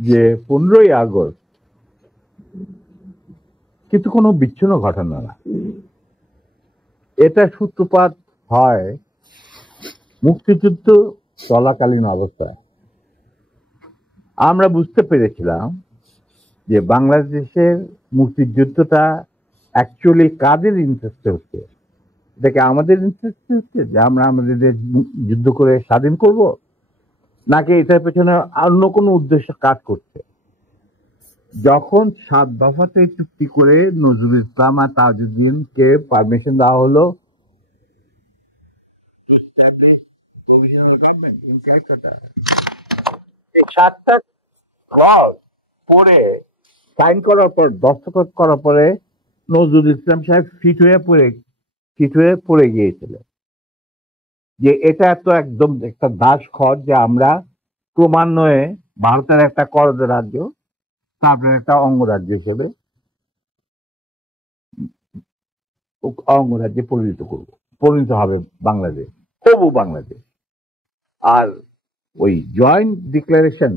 যে 15ই আগস্ট কিন্তু কোনো বিচ্ছিন্ন ঘটনা না, এটা সূত্রপাত হয় মুক্তিযুদ্ধ চলাকালীন অবস্থায়। আমরা বুঝতে পেরেছিলাম যে বাংলাদেশের মুক্তিযুদ্ধটা অ্যাকচুয়ালি কাদের ইন্টারেস্টে হচ্ছে। এটাকে আমাদের ইন্টারেস্টে হচ্ছে যে আমরা আমাদের দেশ যুদ্ধ করে স্বাধীন করব, নাকি এটার পেছনে অন্য কোনো উদ্দেশ্য কাজ করছে। যখন 7 দফাতে চুক্তি করে নজরুল ইসলাম আর তাজউদ্দিনকে পারমিশন দেওয়া হলো এই 7টা ক্লজ পড়ে সাইন করার পর, দস্তখত করার পরে নজরুল ইসলাম সাহেব ফিট হয়ে পড়ে গিয়েছিলেন যে এটা তো একদম একটা দাস খত যে আমরা ক্রমান্বয়ে ভারতের একটা করদ রাজ্য, তারপরে একটা অঙ্গরাজ্য হিসেবে অঙ্গরাজ্যে পরিণত হবে বাংলাদেশ, হবু বাংলাদেশ। আর ওই joint declaration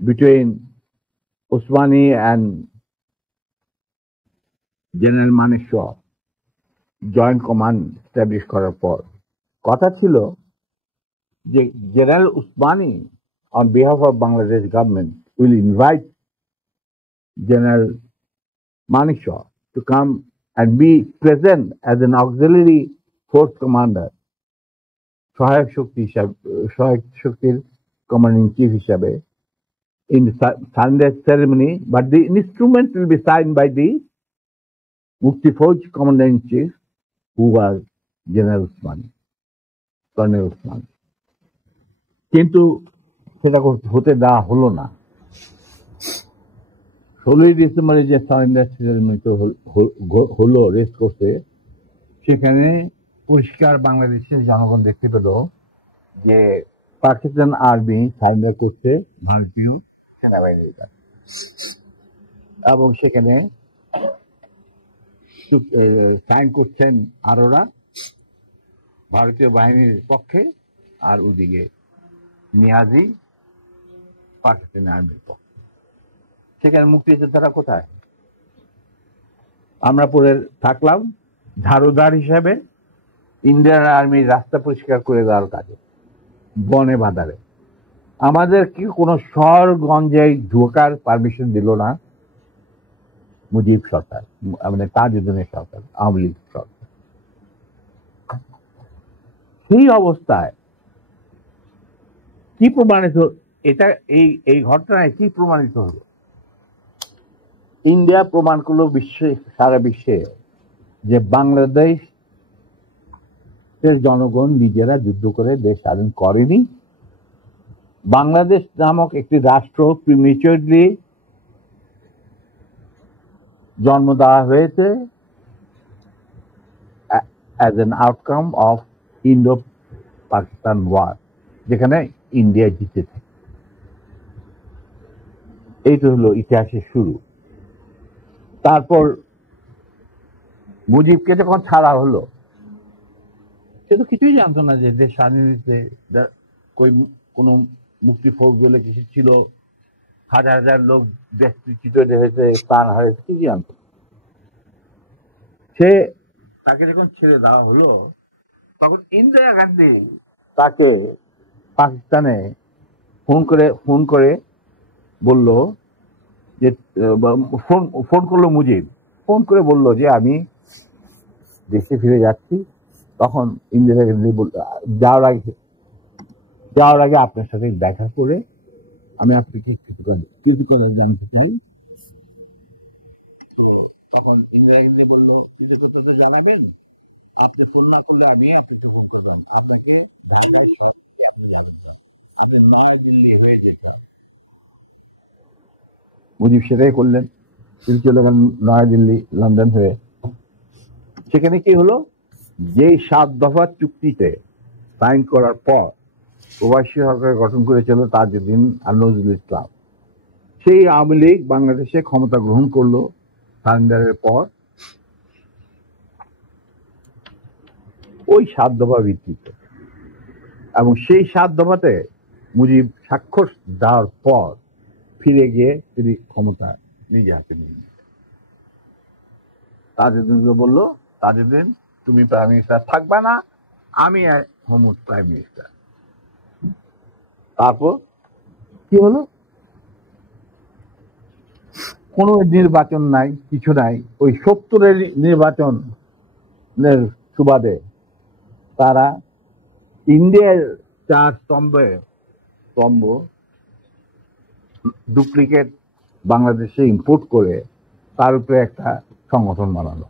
between Osmani and general Manekshaw joint command establish করার পর কথা ছিল যে general Usmani on behalf of Bangladesh government will invite General Manekshaw to come and be present as an auxiliary force commander, সহায়ক শক্তির commanding chief হিসাবে in the Sunday ceremony, but the instrument will be signed by the Mukti Fauj commander-in-chief, who was General Usmani, Colonel Usmani. কিন্তু সেটা হতে দেওয়া হলো না। 16ই ডিসেম্বরে যে সারেন্ডার সেরেমনি হলো রেস করতে, সেখানে পরিষ্কার বাংলাদেশের জনগণ দেখতে পেল যে পাকিস্তান আর্মি সারেন্ডার করছে ভারতীয় সেনাবাহিনীর কাছে, এবং সেখানে সাইন করছেন আরোরা ভারতীয় বাহিনীর পক্ষে, আর ওদিকে নিয়াজি পাকিস্তানি আর্মির পক্ষে। সেখানে মুক্তিযোদ্ধারা কোথায়? আমরা পরে থাকলাম ঝাড়ুদার হিসাবে ইন্ডিয়ান আর্মির রাস্তা পরিষ্কার করে দেওয়ার কাজে, বনে বাদারে। আমাদের কি কোনো শহরগঞ্জে ঢোকার পারমিশন দিল না মুজিব সরকার, মানে তাজউদ্দিনের সরকার, আওয়ামী লীগ সরকার। সেই অবস্থায় কি প্রমাণিত, এটা এই ঘটনায় কি প্রমাণিত হলো? ইন্ডিয়া প্রমাণ করলো সারা বিশ্বে যে বাংলাদেশের জনগণ নিজেরা যুদ্ধ করে দেশ স্বাধীন করেনি। বাংলাদেশ নামক একটি রাষ্ট্র প্রিমেচুরলি জন্ম দেওয়া হয়েছে as an outcome of Indo Pakistan war, যেখানে ইন্ডিয়া জিতেছে। এইটা হলো ইতিহাসের শুরু। তারপর মুজিবকে যখন ছাড়া হলো, সে তো কিছুই জানতো না যে দেশ স্বাধীন হয়েছে, কোন মুক্তি ফৌজ বলে কিছু ছিল, হাজার হাজার লোক দেশচ্যুত হয়েছে, প্রাণ হয়েছে, কিছু জানতো। তাকে যখন ছেড়ে দেওয়া হলো, তখন ইন্দিরা গান্ধী তাকে পাকিস্তানে ফোন করে বলল যে, ফোন করলো মুজিব, ফোন করে বলল যে আমি দেশে ফিরে যাচ্ছি। তখন ইন্দিরা গান্ধী যাওয়ার আগে আপনার সাথে দেখা করে আমি আপনাকে কিছু কথা জানতে চাই। তো তখন ইন্দিরা গান্ধী বলল, কিছু কথা তো জানাবেন, আপনি ফোন না করলে আমি আপনাকে ফোন করবেন, আপনাকে ঢাকায় সব আপনি যাবেন, আপনি নয়াদিল্লি হয়ে যেতেন। মুজিব সেটাই করলেন, তিনি চলে গেলেন নয়াদিল্লি, লন্ডন হয়ে। সেখানে কি হলো, যে 7 দফা চুক্তিতে সাইন করার পর প্রবাসী সরকার গঠন করেছিল তাজউদ্দিন আর নজরুল ইসলাম, সেই আওয়ামী লীগ বাংলাদেশে ক্ষমতা গ্রহণ করলো সারেন্ডারের পর ওই 7 দফা ভিত্তিতে। এবং সেই 7 দফাতে মুজিব স্বাক্ষর দেওয়ার পর ফিরে গিয়ে তিনি ক্ষমতা নিজে হাতে নিয়ে নিলেন। তাজউদ্দিনকে বলল, তাজউদ্দিন তুমি প্রাইম মিনিস্টার থাকবা না, আমি হব প্রাইম মিনিস্টার। তারপর কি হলো? কোনো নির্বাচন নাই, কিছু নাই। ওই 70-এর নির্বাচনের সুবাদে তারা ইন্ডিয়ার 4 স্তম্ভ ডুপ্লিকেট বাংলাদেশে ইম্পোর্ট করে তার উপরে একটা সংগঠন বানালো।